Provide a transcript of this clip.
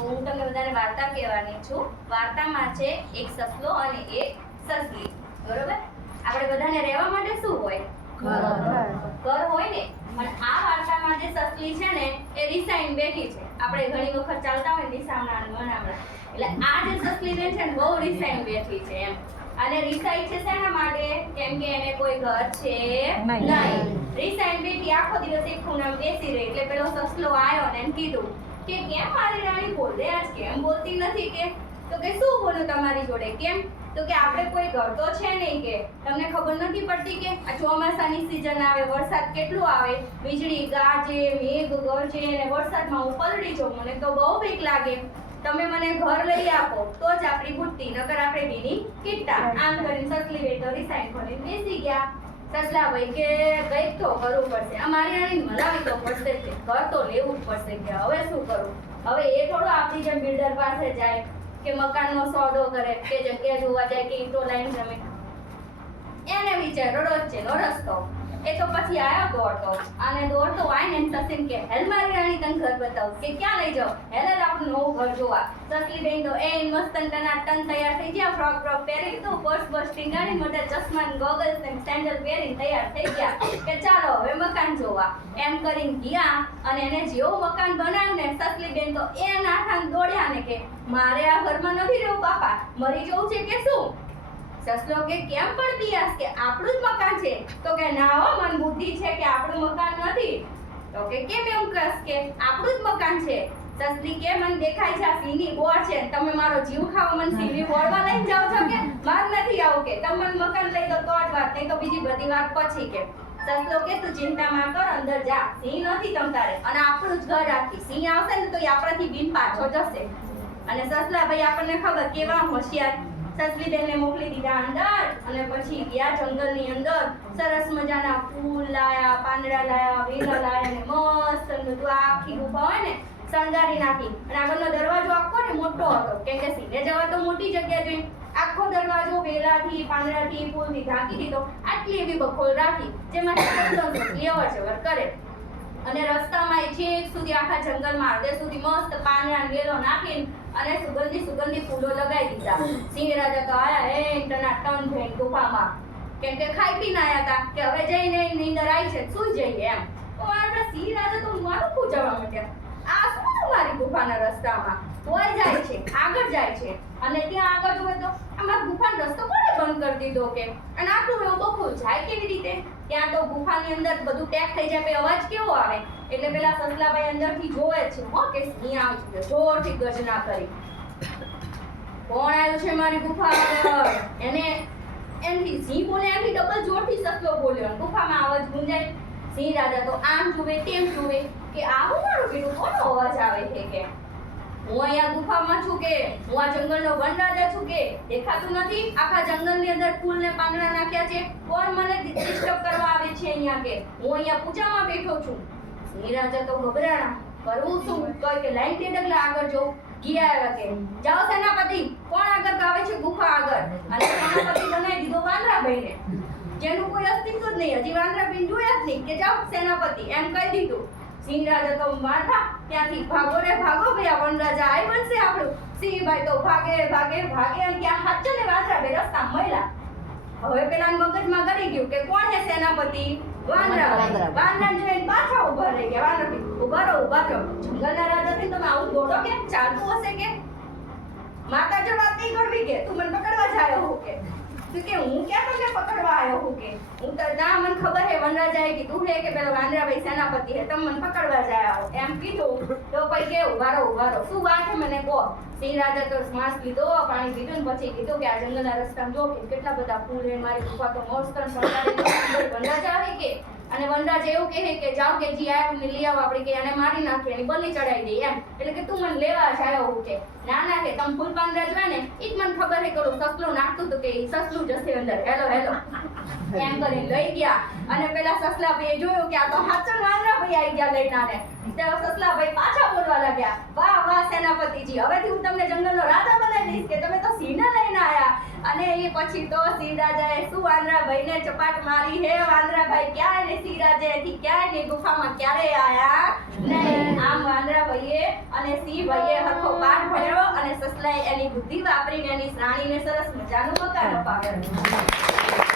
હું તમને બધાને વાર્તા કહેવાની છું. વાર્તામાં છે એક સસલો અને એક સસલી. બરોબર? આપણે બધાને રહેવા માટે શું હોય? ઘર. હોય ને? પણ આ વાર્તામાં જે સસલી છે ને એ રિસાઈન બેઠી છે. આપણે ઘણી વખત ચાલતા હોય ને રિસામણા અને એટલે આ જે સસલી બેન છે ને બહુ રિસાઈન બેઠી છે એમ. અને રિસાઈ છે શેના માટે કેમ કે એને કોઈ ઘર છે નહીં. નહીં. બેટી આખો દિવસ એક ખૂણામાં બેસી રહી. એટલે પેલો સસલો આવ્યો ને કીધું કે કેમ મારી રાણી બોલે આજ? કેમ બોલતી નથી કે? તો કે શું બોલું તમારી જોડે? કેમ? તો કે આપણે કોઈ ઘર તો છે નહીં કે. તમને ખબર નથી પડતી કે આ ચોમાસાની સિઝન આવે વરસાદ કેટલો આવે? વીજળી ગાજે મેઘ ગરજે અને વરસાદમાં હું પલળી જાઉં. મને તો બહુ બીક લાગે. તમે મને ઘર લઈ આપો, તો જ આપણી બુટ્ટી, નકર આપણે બીની કિટ્ટા. આમ કરીને સસલી બેન રિસાઈન કરીને બેસી ગયા. સસલા ભાઈ કે કંઈક તો કરવું પડશે. અમારે આની મનાવી તો પડશે કે, ઘર તો લેવું જ પડશે કે, હવે શું કરું? હવે એ થોડો આપણી જેમ બિલ્ડર પાસે જાય કે મકાનનો સોદો કરે, કે જગ્યા જોવા જાય કે ઈંટો લાઈન જમે. એને વિચારો રોજ છે નો રસ્તો. એ તો પછી આયો દોડતો. અને દોડતો આવીને સસીન કે, હેલ મારી રાણી, તને ઘર બતાવું. કે, ક્યાં લઈ જાઓ? હેલ આપણું નવું ઘર જોવા. સસલી બેન તો એ મસ્ત તના ટન તૈયાર થઈ ગયા, ફ્રોક ફ્રોક પહેરી લીધું, પર્સ બર્સ ટીંગાડી મોટા ચશ્મા ને ગોગલ્સ ને સેન્ડલ પહેરીને તૈયાર થઈ ગયા. કે, ચાલો, હવે મકાન જોવા. એમ કરીને ગયા અને એને જેવું મકાન બનાવ્યું ને સસલી બેન તો એ નાખાને દોડ્યા ને કે, મારે આ ઘરમાં નથી રહેવું બાપા મરી જવું છે કે શું? સસલો કે કેમ પણ પિયાસ કે આપણું જ મકાન છે? તો કે ના હો, મન બુદ્ધિ છે કે આપણું મકાન નથી? તો કે કેમ એવું કસ કે આપણું જ મકાન છે? સસલી કે મને દેખાય છે આ સિંહની બોર છે તમે મારો જીવ ખાવા મને સીની બોરવા લઈ જાઓ છો કે માર નથી આવું કે? તમે મને મકાન લઈ દો તો જ વાત, નહીં તો બીજી બધી વાત પછી કે. સસલો કે તું ચિંતા માં કર, અંદર જા. સિંહ નથી તમ તારે. અને આપણું જ ઘર રાખી સિંહ આવશે ને તો એ આપણાથી બિન પાછો જશે. અને સસલા ભાઈ આપણને ખબર કેવા હોશિયાર બેનને મોકલી દીધા અંદર અને પછી ગયા જંગલની અંદર. સરસ મજાના ફૂલ લાયા, પાંદડા લાયા, વેલા લાયા અને મસ્ત બધું આખી ગુફા હોય ને, શણગારી નાખી. અને આગળનો દરવાજો આખો ને મોટો હતો. કેમ કે સીધે જવા તો મોટી જગ્યા જોઈ. આખો દરવાજો વેલાથી, પાંદડાથી, ફૂલથી ઢાંકી દીધો. આટલી એવી બખોલ રાખી, જેમાં અવર જવર કરે. અને રસ્તામાં છેક સુધી આખા જંગલમાં અડધે સુધી મસ્ત પાંદડા ને વેલો નાખીને અને સુગંધી સુગંધી ફૂલો લગાવી દીધા. સિંહ રાજા તો આયા હે ટના થઈને ગુફામાં. કેમ કે ખાઈ ના આયા હતા કે હવે જઈને નીંદર આવી છે સુઈ જઈએ એમ. તો આપણા સિંહ રાજા તો મારું પૂછવા માંડ્યા? આ શું મારી ગુફાના રસ્તામાં? તોય જાય છે, આગળ જાય છે. અને ત્યાં આગળ જોવે તો આમાં ગુફાનો રસ્તો કોણે બંધ કરી દીધો કે? અને આટલું એવું બખું જાય કેવી રીતે? ત્યાં તો ગુફાની અંદર બધું ટેક થઈ જાય, પછી અવાજ કેવો આવે? એટલે પેલા સસલાભાઈ અંદરથી જોવે છે, હો, કે સિંહ આવે છે જોરથી ગર્જના કરી. કોણ આવ્યું છે મારી ગુફા એને એમથી સિંહ બોલે, એમથી ડબલ જોરથી સસલો બોલ્યો. ગુફામાં અવાજ ગુંજાય. સિંહ રાજા તો આમ જુએ, તેમ જુએ કે આવું મારું બેટું, કોનો અવાજ આવે છે કે? હું અહીંયા ગુફામાં છું કે, હું આ જંગલનો વનરાજા છું કે, દેખાતું નથી? આખા જંગલની અંદર ફૂલ ને પાંદડા નાખ્યા છે. કોણ મને ડિસ્ટર્બ કરવા આવે છે અહીંયા કે? હું અહીંયા પૂજામાં બેઠો છું. સિંહ રાજા તો ગભરાણા. કરવું શું? કહે કે લાઈન તે ડગલા આગળ જો ગયા આવ્યા કે, જાઓ સેનાપતિ. કોણ આગળ આવે છે ગુફા આગળ? અને સેનાપતિ બનાવી દીધો વાંદરાભાઈને જેનું કોઈ અસ્તિત્વ જ નહીં. હજી વાંદરાભાઈ જોયા જ નહીં કે જાઓ સેનાપતિ. એમ કહી દીધું. સિંહ રાજા તો માથા ત્યાંથી ભાગો રે ભાગો ભયા વનરાજા આય બનશે આપણું. સિંહભાઈ તો ભાગે ભાગે ભાગે અને ત્યાં હાચો ને વાંદરાભાઈ રસ્તા મળ્યા. હવે પેલા મગજમાં કરી ગયું કે કોણ છે સેનાપતિ? વાંદરા વાંદરા. વાંદરા જોઈને પાછા ઊભા રહી ગયા વાંદરા ઊભા રહો ઊભા રહો. જંગલના રાજાથી તમે આવું દોડો કે? ચાલતું હશે કે? માતા જો વાત નહીં કરવી કે? તું મને પકડવા જાય હું કે? તું કે હું ક્યાં તમને પકડવા આવ્યો હું કે? હું તો ના મને ખબર હે વનરાજાએ કીધું હે કે પેલો વાંદરાભાઈ સેનાપતિ હે તમે મને પકડવા જાય આવો. એમ કીધું, તો પછી કે વારો વારો શું વાત છે મને કહો? સિંહ રાજા તો શ્વાસ લીધો, પાણી પીધું ને પછી કીધું કે આ જંગલના રસ્તામાં જો કેટલા બધા ફૂલ મારી ગુફા તો મસ્ત ને શણગારેલી. આવે કે? અને વનરાજ એવું કહે કે જાઓ કે જી આવ્યું ને લઈ આવો, આપણે કે એને મારી નાખે એની બલી ચડાવી દે એમ. એટલે કે તું મને લેવા જ આવ્યો હું કે, ના ના, કે તમે ફૂલ પાંદરા જોયા ને એ જ મને ખબર હે કરું સસલું નાખતું હતું કે સસલું જશે અંદર. Hello hello. એમ કરીને લઈ ગયા. અને પેલા સસલા ભાઈ જોયું કે આ તો હાચર વાંદરાભાઈ આવી ગયા લઈને આને ત્યારે સસલાભાઈ પાછા બોલવા લાગ્યા, વાહ વાહ, સેનાપતિજી, હવેથી હું તમને જંગલનો રાજા બનાવી દઈશ કે તમે તો સિંહને લઈને આયા અને એ પછી તો સિંહ રાજાએ શું વાંદરાભાઈને ચપાટ મારી હે? વાંદરાભાઈ ક્યાં ને સિંહ રાજાએથી ક્યાં ને ગુફામાં ક્યારે આયા? નહીં, આમ વાંદરા ભાઈએ અને સિંહ ભાઈએ હરખો પાઠ ભણ્યો અને સસલાએ એની બુદ્ધિ વાપરીને એની શ્રાણીને સરસ મજાનું મકાન અપાવ્યું